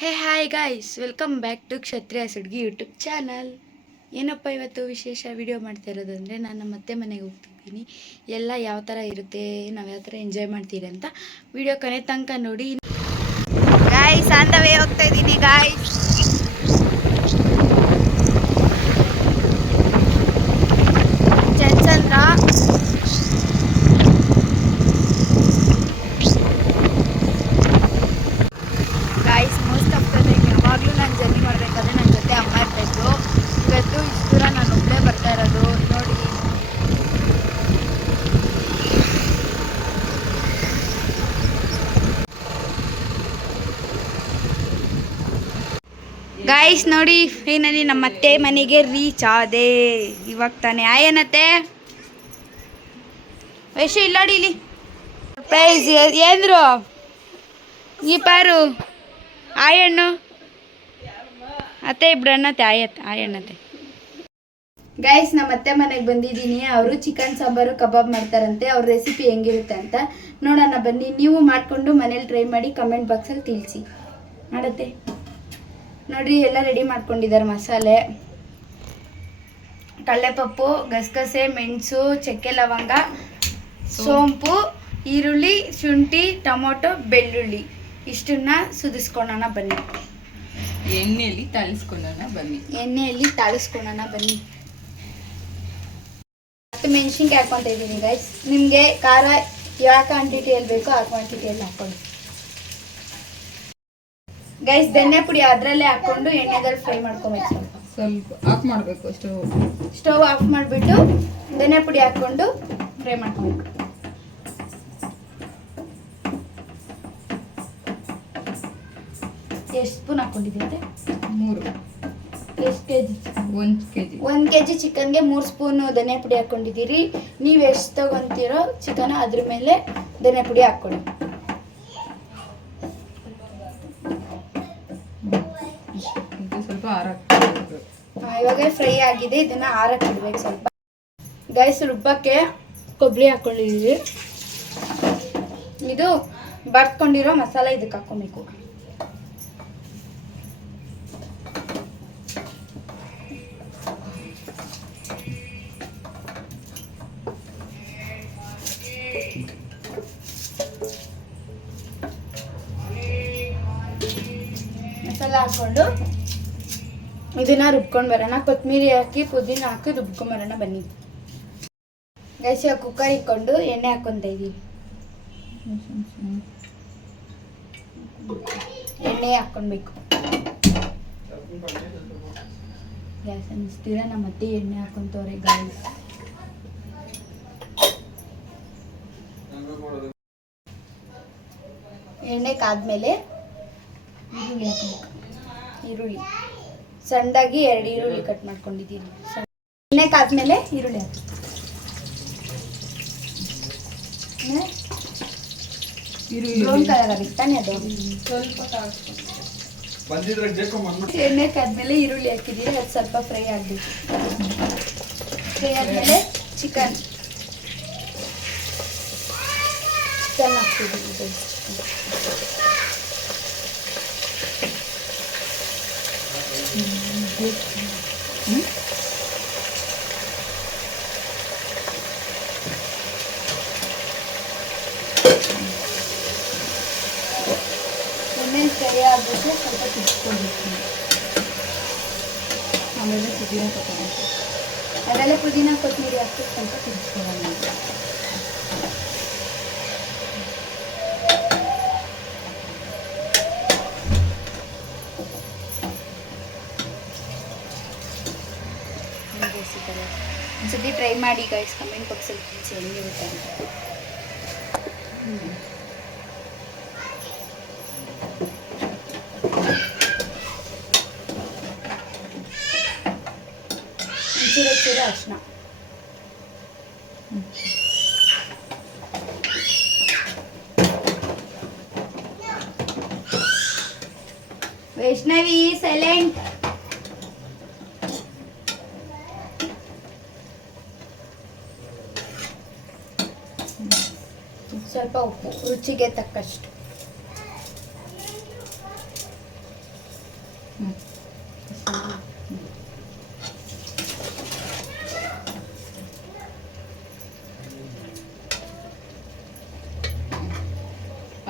Hey hi guys, welcome back to Kshatriya Sudgi YouTube channel. ಏನಪ್ಪ ಇವತ್ತು ವಿಶೇಷ ವಿಡಿಯೋ ಮಾಡ್ತಾ ಇರೋದಂದರೆ, ನಾನು ನಮ್ಮ ಅತ್ತೆ ಮನೆಗೆ ಹೋಗ್ತಿದ್ದೀನಿ. ಎಲ್ಲ ಯಾವ ಥರ ಇರುತ್ತೆ, ನಾವು ಯಾವ ಥರ ಎಂಜಾಯ್ ಮಾಡ್ತೀರಿ ಅಂತ ವಿಡಿಯೋ ಕೊನೆ ತನಕ ನೋಡಿ. ಗಾಯ್ಸ್, ಆನ್ ದ ವೇ ಹೋಗ್ತಾ ಇದ್ದೀನಿ ಗಾಯ್ಸ್. ಚಂಚಂದ್ರ guys, most of the time ಯಾವಾಗಲೂ ನಾನು ಜರ್ನಿ ಮಾಡಬೇಕಾದ್ರೆ ನನ್ನ ಜೊತೆ ಅಮ್ಮ ಇರ್ತಾಯಿದ್ರು. ಇವತ್ತು ಇಷ್ಟು ದೂರ ನಾನು ಒಬ್ಬಳೇ ಬರ್ತಾ ಇರೋದು ನೋಡಿ. ಗಾಯ್ಸ್ ನೋಡಿ, ಫೈನಲಿ ನಮ್ಮ ಅತ್ತೆ ಮನೆಗೆ ರೀಚ್ ಆದೆ ಇವಾಗ ತಾನೆ. ಆಯನತ್ತೆ ವೈಶು ಇಲ್ಲೋಡಿ, ಇಲ್ಲಿ ಪ್ರೈಸ್ ಏನ್ರು ಈ ಪಾರು ಆಯಣ್ಣು ಅತ್ತೆ ಇಬ್ರು ಅನ್ನತ್ತೆ. ಆಯಣ್ಣತ್ತೆ. ಗೈಸ್, ನಮ್ಮ ಅತ್ತೆ ಮನೆಗೆ ಬಂದಿದ್ದೀನಿ. ಅವರು ಚಿಕನ್ ಸಾಂಬಾರು ಕಬಾಬ್ ಮಾಡ್ತಾರಂತೆ. ಅವ್ರ ರೆಸಿಪಿ ಹೆಂಗಿರುತ್ತೆ ಅಂತ ನೋಡೋಣ ಬನ್ನಿ. ನೀವು ಮಾಡಿಕೊಂಡು ಮನೇಲಿ ಟ್ರೈ ಮಾಡಿ ಕಮೆಂಟ್ ಬಾಕ್ಸಲ್ಲಿ ತಿಳಿಸಿ. ಮಾಡತ್ತೆ ನೋಡ್ರಿ, ಎಲ್ಲ ರೆಡಿ ಮಾಡ್ಕೊಂಡಿದ್ದಾರೆ. ಮಸಾಲೆ, ಕಡಲೆಪಪ್ಪು, ಗಸಗಸೆ, ಮೆಣಸು, ಚಕ್ಕೆ ಲವಂಗ, ಸೋಂಪು, ಈರುಳ್ಳಿ, ಶುಂಠಿ, ಟೊಮೊಟೊ, ಬೆಳ್ಳುಳ್ಳಿ ಇಷ್ಟನ್ನ ಸುದಿಸ್ಕೊಳ್ಳೋಣ ಬನ್ನಿ. ಎಣ್ಣೆಯಲ್ಲಿ ತಾಳಿಸ್ಕೊಳ್ಳೋಣ ಬನ್ನಿ. ಮೆಣಸಿನ್ಕಾಯಿ ಹಾಕ್ಕೊಂತ ಇದ್ದೀನಿ ಗೈಸ್. ನಿಮಗೆ ಖಾರ ಯಾವ ಕ್ವಾಂಟಿಟಿಯಲ್ಲಿ ಬೇಕೋ ಆ ಕ್ವಾಂಟಿಟಿಯಲ್ಲಿ ಹಾಕ್ಕೊಳ್ಳಿ ಗೈಸ್. ಧನಿಯಾ ಪುಡಿ ಅದರಲ್ಲೇ ಹಾಕ್ಕೊಂಡು ಎಣ್ಣೆದಲ್ಲಿ ಫ್ರೈ ಮಾಡ್ಕೊಬೇಕು. ಸ್ವಲ್ಪ ಆಫ್ ಮಾಡಬೇಕು. ಸ್ಟವ್ ಆಫ್ ಮಾಡಿಬಿಟ್ಟು ಧನಿಯಾ ಪುಡಿ ಹಾಕ್ಕೊಂಡು ಫ್ರೈ ಮಾಡ್ಕೊಬೇಕು. ಎಷ್ಟು ಸ್ಪೂನ್ ಹಾಕ್ಕೊಂಡಿದ್ದೀವಿ? 3. ಎಷ್ಟು ಕೆಜಿ? 1 ಕೆಜಿ ಚಿಕನ್ಗೆ 3 ಸ್ಪೂನು ಧನಿಯಾ ಪುಡಿ ಹಾಕ್ಕೊಂಡಿದ್ದೀರಿ. ನೀವು ಎಷ್ಟು ತಗೊಂತೀರೋ ಚಿಕನ್ ಅದ್ರ ಮೇಲೆ ಧನಿಯಾ ಪುಡಿ ಹಾಕ್ಕೊಳ್ಳಿ. ಸ್ವಲ್ಪ ಇವಾಗ ಫ್ರೈ ಆಗಿದೆ. ಇದನ್ನ ಆರಕ್ಕೆ ಇಡ್ಬೇಕು ಸ್ವಲ್ಪ. ಗೈಸ್, ರುಬ್ಬಕ್ಕೆ ಕೊಬ್ಬರಿ ಹಾಕ್ಕೊಂಡಿದ್ದೀವಿ. ಇದು ಬಡ್ಕೊಂಡಿರೋ ಮಸಾಲೆ ಇದಕ್ಕೆ ಹಾಕ್ಕೊಬೇಕು. ಮಸಾಲ ಹಾಕ್ಕೊಂಡು ಇದನ್ನ ರುಬ್ಕೊಂಡು ಬರೋಣ. ಕೊತ್ತಂಬರಿ ಹಾಕಿ ಪುದೀನ ಹಾಕಿ ರುಬ್ಕೊಂಡು ಬರೋಣ ಬನ್ನಿ. ಗೈಸ್, ಕುಕ್ಕರ್ ಇಟ್ಕೊಂಡು ಎಣ್ಣೆ ಹಾಕ್ಕೊಂತ ಇದ್ದೀವಿ. ಎಣ್ಣೆ ಹಾಕ್ಕೊಳ್ಬೇಕು. ಗ್ಯಾಸ್ ಅನ್ನಿಸ್ತೀರ ನಮ್ಮ ಅತ್ತೆ ಎಣ್ಣೆ ಹಾಕೊಂತವ್ರೆ ಗೈಸ್. ಎಣ್ಣೆ ಕಾದ್ಮೇಲೆ ಈರುಳ್ಳಿ ಹಾಕಬೇಕು. ಈರುಳ್ಳಿ ಸಣ್ಣದಾಗಿ 2 ಈರುಳ್ಳಿ ಕಟ್ ಮಾಡ್ಕೊಂಡಿದ್ದೀನಿ. ಎಣ್ಣೆ ಕಾದ್ಮೇಲೆ ಈರುಳ್ಳಿ ಹಾಕಿ ಬ್ರೌನ್ ಕಲರ್ ಆಗುತ್ತೆ ತಾನೆ ಅದು. ಎಣ್ಣೆ ಕಾದ್ಮೇಲೆ ಈರುಳ್ಳಿ ಹಾಕಿದ್ದೀರಿ. ಅದು ಸ್ವಲ್ಪ ಫ್ರೈ ಆಗಬೇಕು. ಫ್ರೈ ಆದಮೇಲೆ ಚಿಕನ್ ಹಾಕ್ತಿದ್ದೀವಿ. ಎಣ್ಣೆ ಫ್ರೈ ಆಗಬೇಕು. ಸ್ವಲ್ಪ ತಿರ್ಸ್ಕೊಳ್ಬೇಕು. ಆಮೇಲೆ ಪುದೀನ ತಗೊಳ್ಬೇಕು. ಅದರಲ್ಲೇ ಪುದೀನ ಕೊತ್ತಂಬರಿ ಹಾಕಿ ಸ್ವಲ್ಪ ತಿರ್ಸ್ಕೊಳ್ಳೋಣ. ಒಂದ್ಸತಿ ಟ್ರೈ ಮಾಡಿ ಗೈಸ್. ಕಮೆಂಟ್ ಬಾಕ್ಸಲ್ಲಿ ತಿಳಿಸಿ ಹೆಂಗಿರುತ್ತೆ ಅಂತ. ಚೂರ ಅರ್ಶಿನ, ವೈಷ್ಣವಿ ಸೈಲೆಂಟ್. ಸ್ವಲ್ಪ ಉಪ್ಪು ರುಚಿಗೆ ತಕ್ಕಷ್ಟು. ಹ್ಞೂ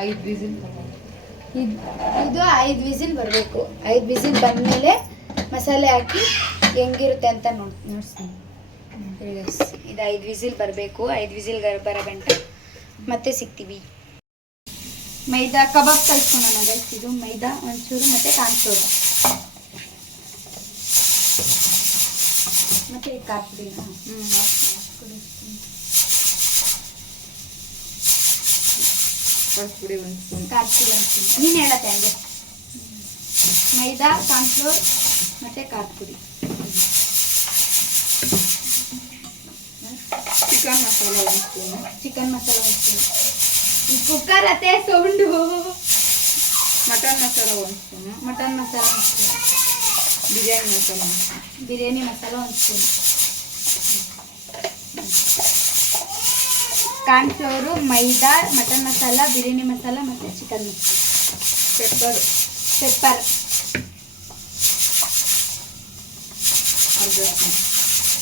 5 ವಿಸಿಲ್ ಇದು 5 ವಿಸಿಲ್ ಬರಬೇಕು. 5 ವಿಸಿಲ್ ಬಂದಮೇಲೆ ಮಸಾಲೆ ಹಾಕಿ ಹೆಂಗಿರುತ್ತೆ ಅಂತ ನೋಡ್ತೀನಿ. ಇದು 5 ವಿಸಿಲ್ ಬರಬೇಕು. 5 ವಿಸಿಲ್ ಬರೋ ಗಂಟ ಮತ್ತೆ ಸಿಗ್ತೀವಿ. ಮೈದಾ ಕಬಾಬ್ ಕಲ್ಸ್ಕೊಳ್ಳೋಣ ಗೈಸ್. ಇದು ಮೈದಾ ಒಂಚೂರು ಮತ್ತು ಕಾನ್ಫ್ಲೋರ್ ಮತ್ತು ಕಾಫಿನ ಪುಡಿ ಒಂದು ಸ್ಪೂನ್. ಕಾಫಿ ಒಂದು ಸ್ಪೂನ್. ನೀನು ಹೇಳತ್ತೆ ಹಂಗೆ. ಮೈದಾ, ಕಾನ್ಫ್ಲೋರ್ ಮತ್ತು ಖಾರ ಪುಡಿ. ಚಿಕನ್ ಮಸಾಲ ಒಂದು ಸ್ಪೂನು. ಚಿಕನ್ ಮಸಾಲ ಒಂದು ಸ್ಪೂನ್. ಈ ಕುಕ್ಕರ್ ಅತ್ತೆ ಸೌಂಡು. ಮಟನ್ ಮಸಾಲ ಒಂದು ಸ್ಪೂನು. ಮಟನ್ ಮಸಾಲ ಒಂದು ಸ್ಪೂನ್. ಬಿರಿಯಾನಿ ಮಸಾಲ ಒಂದು ಸ್ಪೂನ್. ಬಿರಿಯಾನಿ ಮಸಾಲ ಒಂದು ಸ್ಪೂನ್. ಕಾರ್ನ್ಫ್ಲವರು, ಮೈದಾ, ಮಟನ್ ಮಸಾಲ, ಬಿರಿಯಾನಿ ಮಸಾಲ ಮತ್ತು ಚಿಕನ್ ಮಸಾಲ.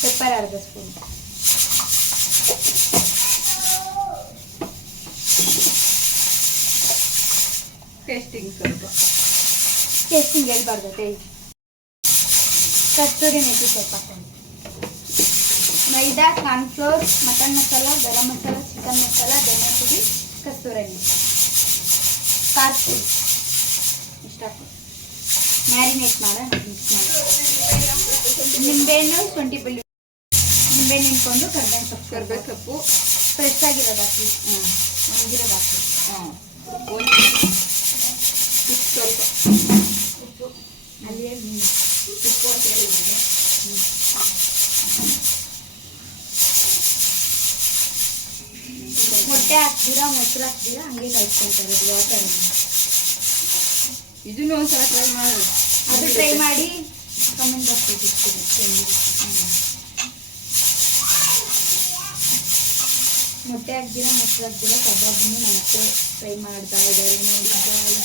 ಪೆಪ್ಪರ್ ಅರ್ಧ ಸ್ಪೂನ್. ಟೇಸ್ಟಿಂಗ್ ಸ್ವಲ್ಪ. ಟೇಸ್ಟಿಂಗ್ ಹೇಳ್ಬಾರ್ದು. ಕಸ್ತೂರಿ ಮೇಥಿ ಸ್ವಲ್ಪ ಹಾಕೊಂಡು. ಮೈದಾ, cornflour, mutton masala, garam masala, chicken masala, ಧನಿಯಾ ಪುಡಿ, ಕಸ್ತೂರಿ ಮೇಥಿ, ಖಾರ ಪುಡಿ ಇಷ್ಟ ಹಾಕೊಂಡು ಮ್ಯಾರಿನೇಟ್ ಮಿಕ್ಸ್ ಮಾಡಿ. ನಿಂಬೆಹಣ್ಣು, ಶುಂಠಿ ಬೆಳ್ಳುಳ್ಳಿ, ನಿಂಬೆಹಣ್ಣು ನಿಂತ್ಕೊಂಡು ಕರ್ಬೇವು ಸೊಪ್ಪು ಫ್ರೆಶ್ ಆಗಿರೋದು ಹಾಕಿ. ಒಣಗಿರೋದು ಹಾಕಿ. ಸ್ವಲ್ಪ ಉಪ್ಪು ಅಲ್ಲಿಯೇ ಉಪ್ಪು ಅಂತ ಹೇಳಿದ್ದೀನಿ. ಮೊಟ್ಟೆ ಹಾಕ್ತೀರಾ, ಮೊಸರು ಹಾಕ್ತೀರಾ, ಹಂಗೆ ಕಲ್ಸ್ಕೊಂತ ಇರೋದು ವಾಟರ್. ಇದನ್ನು ಒಂದ್ಸಲ ಟ್ರೈ ಮಾಡಿ. ಅದು ಟ್ರೈ ಮಾಡಿ ಕಮೆಂಟ್ ಬಾಕ್ಸ್ ಇರ್ತೀನಿ. ಮೊಟ್ಟೆ ಹಾಕ್ದಿರಾ, ಮೊಸರು ಹಾಕ್ದಿರಾ ಕಬಾಬನ್ನು ನಮ್ಮ ಅತ್ತೆ ಫ್ರೈ ಮಾಡ್ತಾ ಇದ್ದಾರೆ ನೋಡಿದ್ದಾರೆ.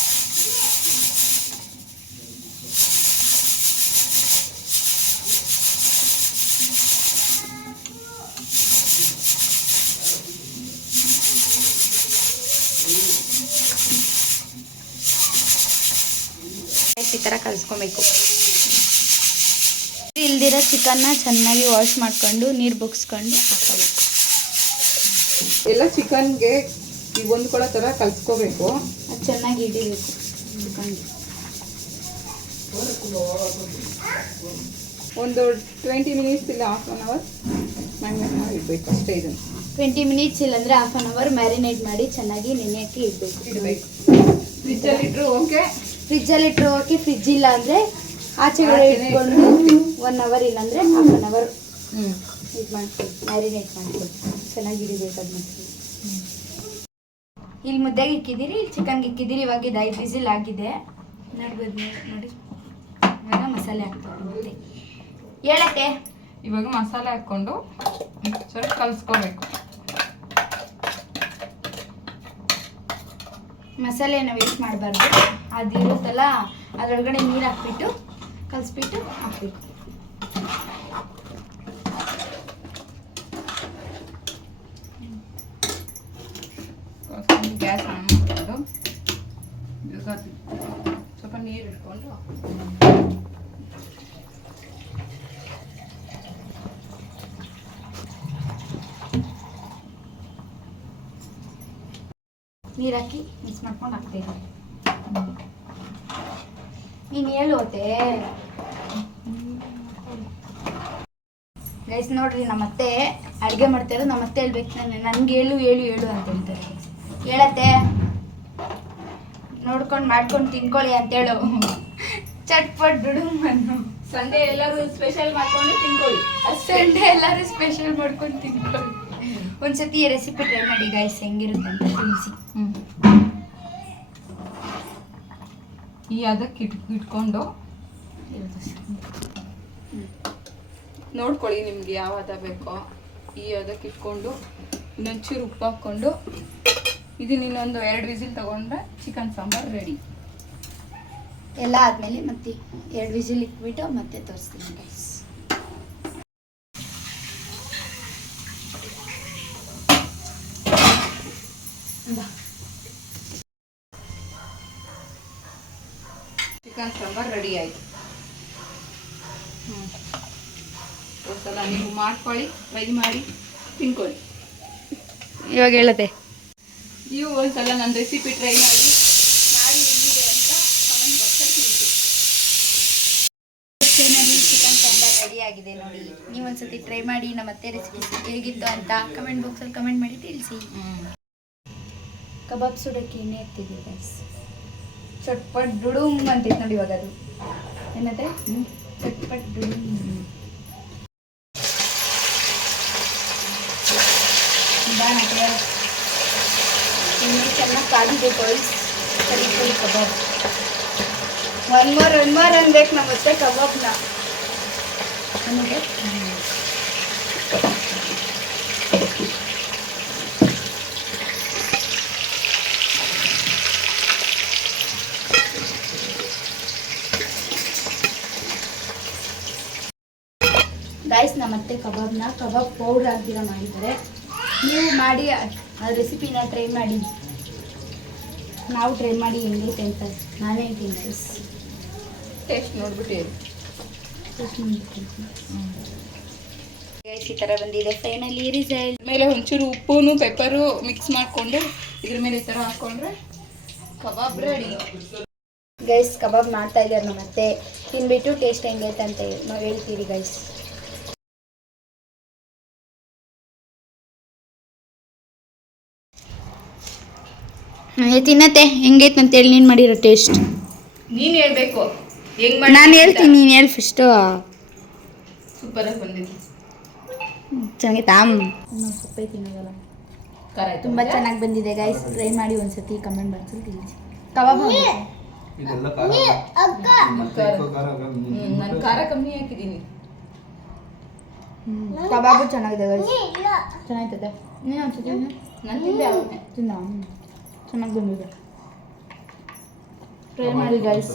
ಈ ಥರ ಕಲಿಸ್ಕೊಬೇಕು. ಇಲ್ದಿರೋ ಚಿಕನ್ನ ಚೆನ್ನಾಗಿ ವಾಶ್ ಮಾಡ್ಕೊಂಡು ನೀರು ಬಗ್ಸ್ಕೊಂಡು ಹಾಕೋಬೇಕು. ಎಲ್ಲ ಚಿಕನ್ಗೆ ಈಗ ಹೊಂದ್ಕೊಳ್ಳೋ ಥರ ಕಲಿಸ್ಕೋಬೇಕು. ಅದು ಚೆನ್ನಾಗಿ ಹಿಡಿಬೇಕು ಚಿಕನ್ಗೆ. ಒಂದು 20 ಮಿನಿಟ್ಸ್ ಇಲ್ಲ ಹಾಫ್ ಆನ್ ಅವರ್ ಮ್ಯಾರಿನೇಟ್ ಮಾಡಿ ಇಡಬೇಕು ಅಷ್ಟೇ. ಇದನ್ನು 20 ಮಿನಿಟ್ಸ್ ಇಲ್ಲಾಂದರೆ ಹಾಫ್ ಆನ್ ಅವರ್ ಮ್ಯಾರಿನೇಟ್ ಮಾಡಿ ಚೆನ್ನಾಗಿ ನೆನೆಯಕ್ಕೆ ಇಡಬೇಕು. ಫ್ರಿಜ್ಜಲ್ಲಿ ಇಟ್ಟರು ಓಕೆ. ಫ್ರಿಜ್ಜಲ್ಲಿ ಇಟ್ಟರು ಓಕೆ. ಫ್ರಿಜ್ ಇಲ್ಲ ಅಂದರೆ ಆಚೆಗಡೆ ಇಟ್ಕೊಂಡು 1 ಅವರ್ ಇಲ್ಲಾಂದರೆ ಹಾಫ್ ಆನ್ ಅವರ್ ಇದು ಮಾಡ್ಕೊಳ್ಳಿ, ಮ್ಯಾರಿನೇಟ್ ಮಾಡ್ಕೊಳ್ಳಿ. ಚೆನ್ನಾಗಿ ಹಿಡಿಬೇಕು ಅದನ್ನ. ಇಲ್ಲಿ ಮುದ್ದೆಗೆ ಇಕ್ಕಿದ್ದೀರಿ, ಇಲ್ಲಿ ಚಿಕನ್ಗೆ ಇಕ್ಕಿದ್ದೀರಿ. ಇವಾಗ ಇದು 5 ವಿಸಿಲ್ ಆಗಿದೆ. ನೋಡ್ಬೋದು ನೋಡಿ. ಇವಾಗ ಮಸಾಲೆ ಹಾಕ್ತಾರೆ ಮತ್ತೆ ಹೇಳಕ್ಕೆ. ಇವಾಗ ಮಸಾಲೆ ಹಾಕ್ಕೊಂಡು ಸ್ವಲ್ಪ ಕಲಿಸ್ಕೋಬೇಕು. ಮಸಾಲೆನ ವೇಸ್ಟ್ ಮಾಡಬಾರ್ದು. ಅದು ಇರುತ್ತಲ್ಲ ಅದರೊಳಗಡೆ ನೀರು ಹಾಕ್ಬಿಟ್ಟು ಕಲಿಸ್ಬಿಟ್ಟು ಹಾಕ್ಬೇಕು. ಗ್ಯಾಸ್ ಆನ್ ಮಾಡಿಕೊಂಡು ಸ್ವಲ್ಪ ನೀರು ಇಟ್ಕೊಂಡು ನೀರು ಹಾಕಿ ಮಿಕ್ಸ್ ಮಾಡ್ಕೊಂಡು ಹಾಕ್ತೇವೆ. ನೀನು ಹೇಳುತ್ತೆ ಗೈಸ್. ನೋಡ್ರಿ ನಮ್ಮತ್ತೆ ಅಡುಗೆ ಮಾಡ್ತಾರೆ. ನಮ್ಮತ್ತೆ ಹೇಳ್ಬೇಕು ನನಗೆ ಹೇಳು ಹೇಳು ಹೇಳು ಅಂತ ಹೇಳ್ತಾರೆ. ಹೇಳತ್ತೆ ನೋಡ್ಕೊಂಡು ಮಾಡ್ಕೊಂಡು ತಿನ್ಕೊಳ್ಳಿ ಅಂತೇಳು. ಚಟ್ಪಟ್ ದುಡುಮನ್ನು ಸಂಡೇ ಎಲ್ಲರೂ ಸ್ಪೆಷಲ್ ಮಾಡ್ಕೊಂಡು ತಿನ್ಕೊಳ್ಳಿ. ಸಂಡೇ ಎಲ್ಲರೂ ಸ್ಪೆಷಲ್ ಮಾಡ್ಕೊಂಡು ತಿನ್ಕೊಳ್ಳಿ. ಒಂದ್ಸತಿ ಈ ರೆಸಿಪಿ ಟ್ರೈ ಮಾಡಿ ಗೈಸ್, ಹೆಂಗಿರುತ್ತೆ ಅಂತ ತಿಳಿಸಿ. ಈ ಅದಕ್ಕೆ ಇಟ್ಕೊಂಡು ನೋಡ್ಕೊಳ್ಳಿ ನಿಮ್ಗೆ ಯಾವ ಹದ ಬೇಕೋ. ಈ ಅದಕ್ಕೆ ಇಟ್ಕೊಂಡು ಇನ್ನೊಂಚೂರು ಉಪ್ಪು ಹಾಕ್ಕೊಂಡು ಇದನ್ನ ಇನ್ನೊಂದು 2 ವಿಸಿಲ್ ತಗೊಂಡ್ರೆ ಚಿಕನ್ ಸಾಂಬಾರು ರೆಡಿ. ಎಲ್ಲ ಆದಮೇಲೆ ಮತ್ತೆ 2 ವಿಸಿಲ್ ಇಟ್ಬಿಟ್ಟು ಮತ್ತೆ ತೋರಿಸ್ತೀನಿ ಗೈಸ್. ಚಿಕನ್ ಸಾಂಬಾರ್ ರೆಡಿ ಆಯಿತು. ಒಂದ್ಸಲ ನೀವು ಮಾಡ್ಕೊಳ್ಳಿ, ಟ್ರೈ ಮಾಡಿ ತಿನ್ಕೊಳ್ಳಿ. ಇವಾಗ ಹೇಳತ್ತೆ, ನೀವು ಒಂದ್ಸಲ ನನ್ನ ರೆಸಿಪಿ ಟ್ರೈ ಮಾಡಿ ಹೆಂಗಿದೆ ಅಂತ ಕಮೆಂಟ್ ಬಾಕ್ಸಲ್ಲಿ ತಿಳಿಸಿ. ಕಿಚನಲ್ಲಿ ಚಿಕನ್ ಸಾಂಬಾರ್ ರೆಡಿ ಆಗಿದೆ ನೋಡಿ. ನೀವು ಒಂದ್ಸತಿ ಟ್ರೈ ಮಾಡಿ ನಮ್ಮ ಅತ್ತೆ ರೆಸಿಪಿ ಹೇಗಿತ್ತು ಅಂತ ಕಮೆಂಟ್ ಬಾಕ್ಸಲ್ಲಿ ಕಮೆಂಟ್ ಮಾಡಿ ತಿಳಿಸಿ. ಕಬಾಬ್ ಸುಡೋಕ್ಕೆ ಎಣ್ಣೆ ಇರ್ತಿದೆ ಗೈಸ್. ಚಟ್ಪಟ್ ಡುಡುಮ್ ಅಂತೈತೆ ನೋಡಿ ಇವಾಗ. ಅದು ಏನತ್ತೆ? ಚಟ್ಪಟ್ ಡುಡುಮ್. ಎಣ್ಣೆ ಚೆನ್ನಾಗಿ ಕಾದಿದೆ ಗೈಸ್. ಸರಿ ಕಬಾಬ್ ಒನ್ ಮೋರ್ ಅನ್ಬೇಕು ನಮ್ಮ ಮತ್ತೆ ಕಬಾಬ್ನ. ಆಮೇಲೆ ಗೈಸ್ ನಮ್ಮತ್ತೆ ಕಬಾಬ್ ಪೌಡ್ರ್ ಹಾಕ್ದಿರ ಮಾಡಿದ್ದಾರೆ. ನೀವು ಮಾಡಿ ಆ ರೆಸಿಪಿನ ಟ್ರೈ ಮಾಡಿ. ನಾವು ಟ್ರೈ ಮಾಡಿ ಹೆಂಗೈತೆ ಅಂತ ನಾನೇ ಹೇಳ್ತೀನಿ ಗೈಸ್. ಟೇಸ್ಟ್ ನೋಡ್ಬಿಟ್ಟು ಗೈಸ್ ಈ ಥರ ಬಂದಿದೆ ಫೈನಲಿ ರಿಸಲ್ಟ್. ಮೇಲೆ ಒಂಚೂರು ಉಪ್ಪು ಪೆಪ್ಪರು ಮಿಕ್ಸ್ ಮಾಡಿಕೊಂಡು ಇದ್ರ ಮೇಲೆ ಈ ಥರ ಹಾಕ್ಕೊಂಡ್ರೆ ಕಬಾಬ್ ರೆಡಿ. ಗೈಸ್ ಕಬಾಬ್ ಮಾಡ್ತಾ ಇದ್ದಾರೆ ನಮ್ಮತ್ತೆ. ತಿನ್ಬಿಟ್ಟು ಟೇಸ್ಟ್ ಹೆಂಗೈತೆ ಅಂತ ನಾವು ಹೇಳ್ತೀವಿ ಗೈಸ್. ತಿನ್ನತ್ತೆ ಹೆಂಗೈತೆ ಅಂತೇಳಿ ನೀನು ಮಾಡಿರೋ ಟೇಸ್ಟ್. ನೀನು ಹೇಳ್ಬೇಕು ಹೆಂಗ್ ಮಾಡಿ. ನಾನು ಹೇಳ್ತೀನಿ, ನೀನು ಹೇಳಿ ಫಸ್ಟು. ಸೂಪರಾಗಿ ಬಂದಿದೆ. ಚೆನ್ನಾಗೈತಾ? ಸೊಪ್ಪೆ ತಿನ್ನೋದಲ್ಲ. ತುಂಬ ಚೆನ್ನಾಗಿ ಬಂದಿದೆ ಗೈಸ್. ಟ್ರೈ ಮಾಡಿ ಒಂದ್ಸತಿ ಕಮೆಂಟ್ ಬಾಕ್ಸಲ್ಲಿ ತಿಳಿಸಿ. ಕಬಾಬ್ ನಾನು ಖಾರ ಕಮ್ಮಿ ಹಾಕಿದ್ದೀನಿ. ಕಬಾಬು ಚೆನ್ನಾಗಿದೆ ಗೈಸ್. ಚೆನ್ನಾಗಿರ್ತದೆ. ನೀನು ಒಂದ್ಸತಿ ನಾನು ತಿಂದೆ ತಿಂದ ಚೆನ್ನಾಗಿ ಬಂದಿದೆ. ಟ್ರೈ ಮಾಡಿ ಗೈಸ್.